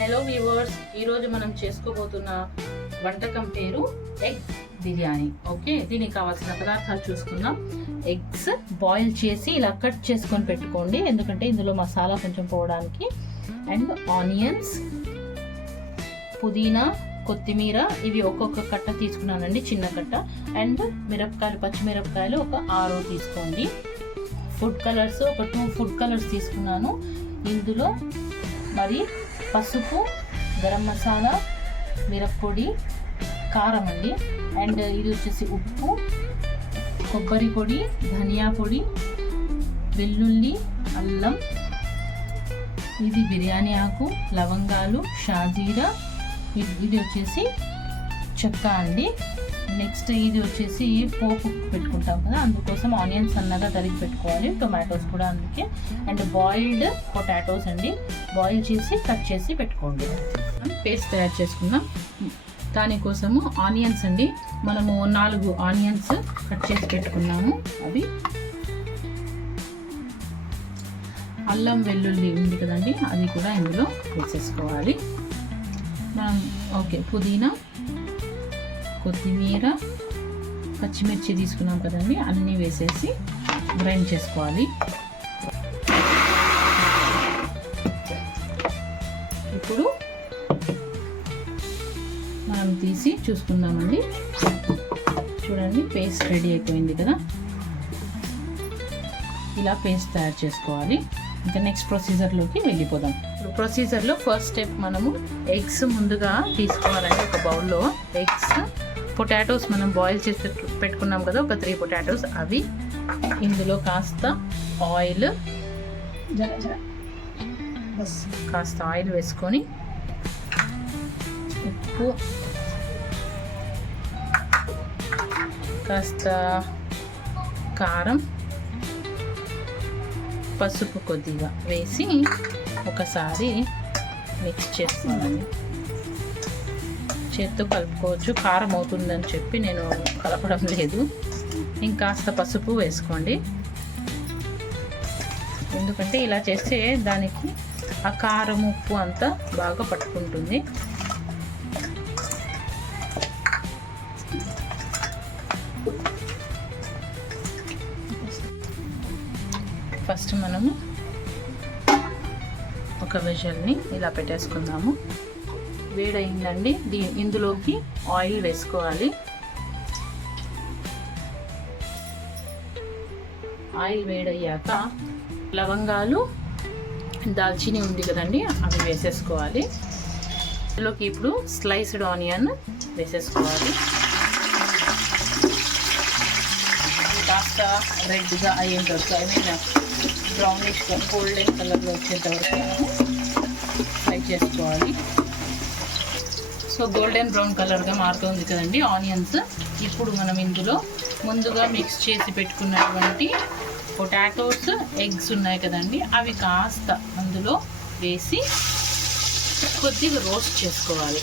Hello viewers, ఈరోజు మనం చేసుకోబోతున్న వంటకం పేరు ఎగ్ బిర్యానీ. ఓకే, దీనికి కావాల్సిన పదార్థాలు చూసుకుందాం. ఎగ్స్ బాయిల్ చేసి ఇలా కట్ చేసుకొని పెట్టుకోండి, ఎందుకంటే ఇందులో మసాలా కొంచెం పోవడానికి. అండ్ ఆనియన్స్, పుదీనా, కొత్తిమీర, ఇవి ఒక్కొక్క కట్ట తీసుకున్నానండి, చిన్న కట్ట. అండ్ మిరపకాయలు, పచ్చిమిరపకాయలు ఒక 6 తీసుకోండి. ఫుడ్ కలర్స్ ఒక 2 ఫుడ్ కలర్స్ తీసుకున్నాను. ఇందులో మరి పసుపు, గరం మసాలా, మిరప్పొడి, కారం అండి. అండ్ ఇది వచ్చేసి ఉప్పు, కొబ్బరి పొడి, ధనియా పొడి, వెల్లుల్లి, అల్లం, ఇది బిర్యానీ ఆకు, లవంగాలు, షాజీరా, ఇది వచ్చేసి చెక్క అండి. నెక్స్ట్ ఇది వచ్చేసి పోపు పెట్టుకుంటాం కదా, అందుకోసం ఆనియన్స్ సన్నగా తరిగి పెట్టుకోవాలి, టొమాటోస్ కూడా అందుకే. అండ్ బాయిల్డ్ పొటాటోస్ అండి, బాయిల్ చేసి కట్ చేసి పెట్టుకోండి. పేస్ట్ తయారు చేసుకుందాం. దానికోసము ఆనియన్స్ అండి, మనము 4 ఆనియన్స్ కట్ చేసి పెట్టుకున్నాము. అవి అల్లం వెల్లుల్లి ఉంది కదండి, అది కూడా ఇందులో వేసేసుకోవాలి మనం. ఓకే, పుదీనా, కొత్తిమీర, పచ్చిమిర్చి తీసుకున్నాం కదండి, అన్నీ వేసేసి గ్రైండ్ చేసుకోవాలి. ఇప్పుడు మనం తీసి చూసుకుందామండి. చూడండి, పేస్ట్ రెడీ అయిపోయింది కదా. ఇలా పేస్ట్ తయారు చేసుకోవాలి. ఇంకా నెక్స్ట్ ప్రొసీజర్లోకి వెళ్ళిపోదాం. ఇప్పుడు ప్రొసీజర్లో ఫస్ట్ స్టెప్ మనము ఎగ్స్ ముందుగా తీసుకోవాలండి. ఒక బౌల్లో ఎగ్స్, పొటాటోస్ మనం బాయిల్ చేసి పెట్టుకున్నాం కదా, ఒక 3 పొటాటోస్, అవి ఇందులో కాస్త ఆయిల్ వేసుకొని, ఉప్పు, కాస్త కారం, పసుపు కొద్దిగా వేసి ఒకసారి మిక్స్ చేసుకోవాలండి. చేత్తో కలుపుకోవచ్చు, కారం అవుతుందని చెప్పి నేను కలపడం లేదు. ఇంకాస్త పసుపు వేసుకోండి, ఎందుకంటే ఇలా చేస్తే దానికి ఆ కారం, ఉప్పు అంతా బాగా పట్టుకుంటుంది. ఫస్ట్ మనము ఒక వెజల్ని ఇలా పెట్టేసుకుందాము. వేడయిందండి, ఇందులోకి ఆయిల్ వేసుకోవాలి. ఆయిల్ వేడయ్యాక లవంగాలు, దాల్చిని ఉంది కదండి, అవి వేసేసుకోవాలి. ఇందులోకి ఇప్పుడు స్లైస్డ్ ఆనియన్ వేసేసుకోవాలి. కాస్త రెడ్గా అయ్యేంత వరకు, బ్రౌనిష్గా గోల్డెన్ కలర్లో వచ్చేంత వరకు ఫ్రై చేసుకోవాలి. సో గోల్డెన్ బ్రౌన్ కలర్గా మారుతుంది కదండి ఆనియన్స్. ఇప్పుడు మనం ఇందులో ముందుగా మిక్స్ చేసి పెట్టుకున్నటువంటి పొటాటోస్, ఎగ్స్ ఉన్నాయి కదండి, అవి కాస్త అందులో వేసి కొద్దిగా రోస్ట్ చేసుకోవాలి.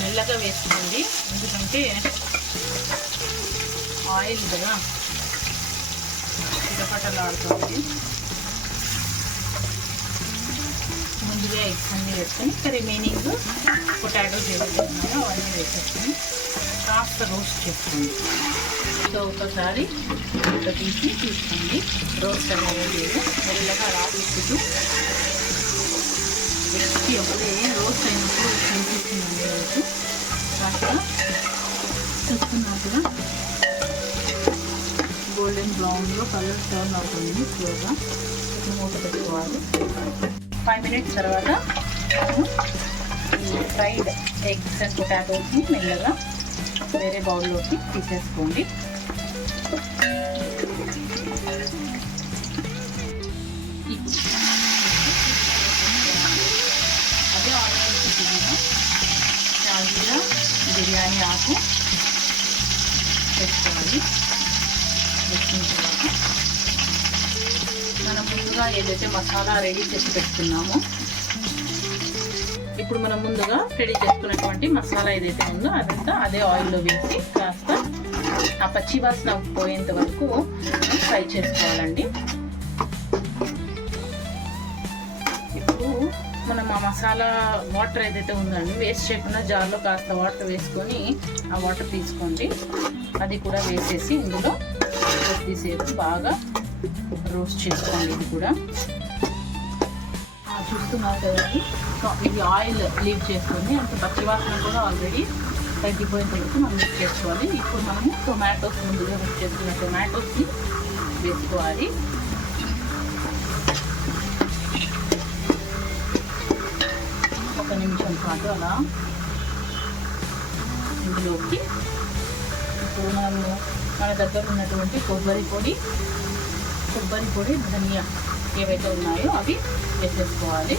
మెల్లగా వేసుకోండి, ఎందుకంటే ఆయిల్ కదా చిటపటలాడుతుంది. ముందుగా ఎగ్స్ అన్నీ వేసుకొని ఇంకా రిమైనింగ్ పొటాటోస్ ఏవైతే ఉన్నాయో అవన్నీ వేసేసుకొని కాస్త రోస్ట్ చేసుకోండి. సో ఒకసారి ఇంకా తీసుకోండి, రోస్ట్ అనేది లేదు, మెల్లగా అలా తీసుకుంటూ ఎగ్స్కి ఒకటే రోస్ట్ అయినప్పుడు కనిపిస్తుందండి. రోజు కాస్త చూస్తున్నారు కదా, గోల్డెన్ బ్రౌన్లో కలర్ టర్న్ అవుతుంది స్లోగా. మూత పెట్టుకోవాలి. 5 మినిట్స్ తర్వాత ఫ్రైడ్ ఎగ్స్ అండ్ పొటాటోస్ని మెల్లగా వేరే బౌల్లోకి తీసేసుకోండి. అదే ఆనియన్స్, పుదీనా, షాజీరా, బిర్యానీ ఆకు వేసుకోవాలి. వేసిన తర్వాత మనం ముందుగా ఏదైతే మసాలా రెడీ చేసి పెట్టుకున్నామో, ఇప్పుడు మనం ముందుగా రెడీ చేసుకున్నటువంటి మసాలా ఏదైతే ఉందో అదంతా అదే ఆయిల్లో వేసి కాస్త ఆ పచ్చి వాసన పోయేంత వరకు ఫ్రై చేసుకోవాలండి. మనం ఆ మసాలా వాటర్ ఏదైతే ఉందండి వేస్ట్ చేయకుండా జార్లో కాస్త వాటర్ వేసుకొని ఆ వాటర్ తీసుకోండి. అది కూడా వేసేసి ఇందులో కొద్దిసేపు బాగా రోస్ట్ చేసుకోండి. ఇది కూడా చూస్తున్నారు కదండి, ఇది ఆయిల్ లీవ్ చేసుకొని అంటే పచ్చివాసన కూడా ఆల్రెడీ తగ్గిపోయేటట్టు మనం మిక్స్ చేసుకోవాలి. ఇప్పుడు మనము టొమాటోస్ ముందుగా మిక్స్ చేసుకున్న టొమాటోస్ని వేసుకోవాలి. ఒక నిమిషం పాటు అలా ఇందులోకి ఇప్పుడు మనము మన దగ్గర ఉన్నటువంటి కొబ్బరి పొడి ధనియా ఏవైతే ఉన్నాయో అవి వేసేసుకోవాలి.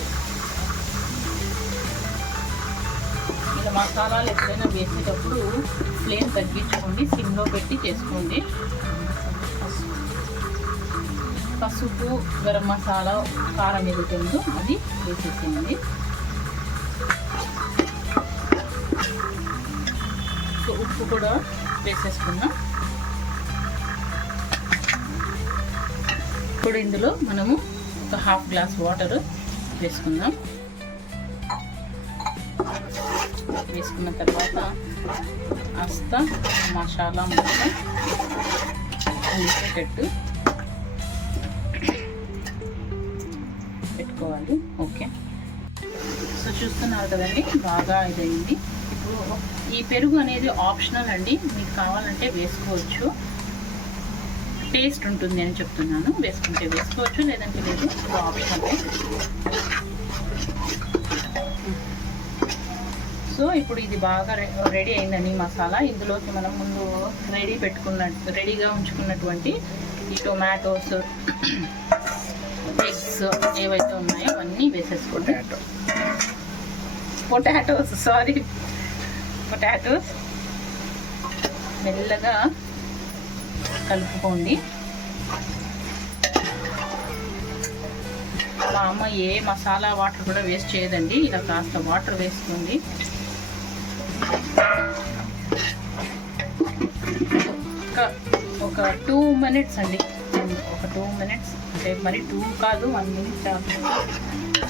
ఇలా మసాలాలు ఎప్పుడైనా వేసేటప్పుడు ఫ్లేమ్ తగ్గించుకోండి, సిమ్లో పెట్టి చేసుకోండి. పసుపు, గరం మసాలా, కారం ఏదైతే ఉందో అది వేసేసేయండి. సో ఉప్పు కూడా వేసేసుకున్నాం. ఇప్పుడు ఇందులో మనము ఒక హాఫ్ గ్లాస్ వాటర్ వేసుకుందాం. వేసుకున్న తర్వాత కాస్త మసాలా మొత్తం కలిసేటట్టు పెట్టుకోవాలి. ఓకే, సో చూస్తున్నారు కదండి, బాగా ఇదైంది. ఇప్పుడు ఈ పెరుగు అనేది ఆప్షనల్ అండి, మీకు కావాలంటే వేసుకోవచ్చు, టేస్ట్ ఉంటుంది అని చెప్తున్నాను. వేసుకుంటే వేసుకోవచ్చు, లేదంటే లేదు, ఆప్షనల్. సో ఇప్పుడు ఇది బాగా రెడీ అయిందని మసాలా. ఇందులోకి మనం ముందు రెడీగా ఉంచుకున్నటువంటి ఈ టొమాటోస్, ఎగ్స్ ఏవైతే ఉన్నాయో అవన్నీ వేసేసుకోండి. పొటాటోస్ మెల్లగా కలుపుకోండి. మా అమ్మ ఏ మసాలా వాటర్ కూడా వేస్ట్ చేయదండి, ఇలా కాస్త వాటర్ వేసుకోండి. ఒక 2 minutes అండి, ఒక 2 minutes అంటే మరి 2 కాదు 1 minute చాలు.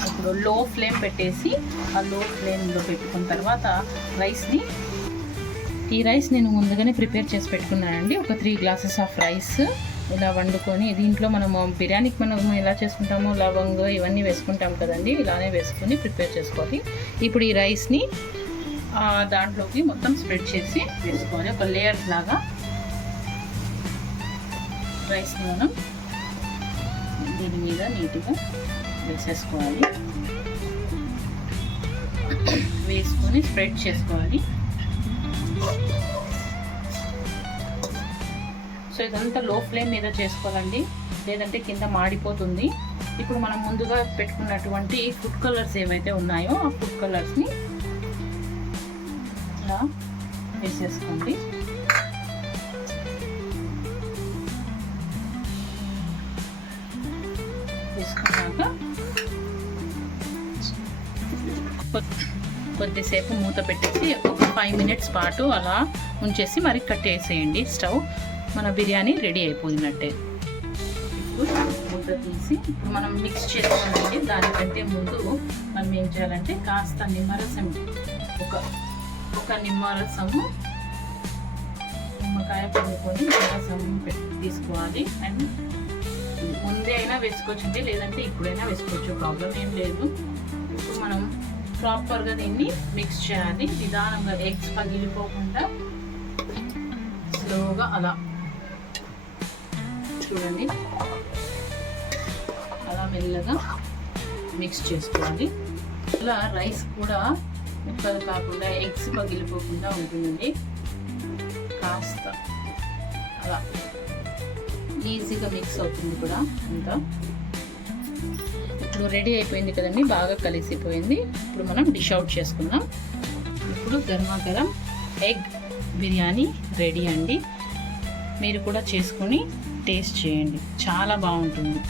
ఇప్పుడు లో ఫ్లేమ్ పెట్టేసి ఆ లో ఫ్లేమ్లో పెట్టుకున్న తర్వాత ఈ రైస్ నేను ముందుగానే ప్రిపేర్ చేసి పెట్టుకున్నానండి. ఒక 3 glasses ఆఫ్ రైస్ ఇలా వండుకొని, దీంట్లో మనము బిర్యానీకి మనం ఎలా చేసుకుంటామో లవంగ ఇవన్నీ వేసుకుంటాం కదండి, ఇలానే వేసుకొని ప్రిపేర్ చేసుకోవాలి. ఇప్పుడు ఈ రైస్ని దాంట్లోకి మొత్తం స్ప్రెడ్ చేసి వేసుకోవాలి. ఒక లేయర్స్ లాగా రైస్ని మనం దీని మీద నీట్గా వేసేసుకోవాలి. వేసుకొని స్ప్రెడ్ చేసుకోవాలి. సో ఇదంతా లో ఫ్లేమ్ మీద చేసుకోవాలండి, లేదంటే కింద మాడిపోతుంది. ఇప్పుడు మనం ముందుగా పెట్టుకున్నటువంటి ఫుడ్ కలర్స్ ఏవైతే ఉన్నాయో ఆ ఫుడ్ కలర్స్ని ఇలా వేసేసుకోండి. వేసుకున్నాక కొద్దిసేపు మూత పెట్టేసి ఒక 5 minutes పాటు అలా ఉంచేసి మరి కట్టేసేయండి స్టవ్. మన బిర్యానీ రెడీ అయిపోయినట్టే. ఇప్పుడు మూత తీసి ఇప్పుడు మనం మిక్స్ చేసుకోవాలండి. దానికంటే ముందు మనం ఏం చేయాలంటే కాస్త నిమ్మరసం, ఒక నిమ్మరసము, నిమ్మకాయ పిండుకొని నిమ్మరసం తీసుకోవాలి. అండ్ ముందే అయినా వేసుకోవచ్చండి, లేదంటే ఇప్పుడైనా వేసుకోవచ్చు, ప్రాబ్లం ఏం లేదు. ఇప్పుడు మనం ప్రాపర్గా దీన్ని మిక్స్ చేయాలి నిదానంగా, ఎగ్స్ పగిలిపోకుండా స్లోగా అలా చూడండి, అలా మెల్లగా మిక్స్ చేసుకోవాలి. ఇలా రైస్ కూడా ముక్కలు కాకుండా ఎగ్స్ పగిలిపోకుండా ఉంటుందండి. కాస్త అలా ఈజీగా మిక్స్ అవుతుంది కూడా అంతా. ఇప్పుడు రెడీ అయిపోయింది కదండి, బాగా కలిసిపోయింది. ఇప్పుడు మనం డిష్ అవుట్ చేసుకుందాం. ఇప్పుడు గర్మాగరం ఎగ్ బిర్యానీ రెడీ అండి. మీరు కూడా చేసుకొని టేస్ట్ చేయండి, చాలా బాగుంటుంది.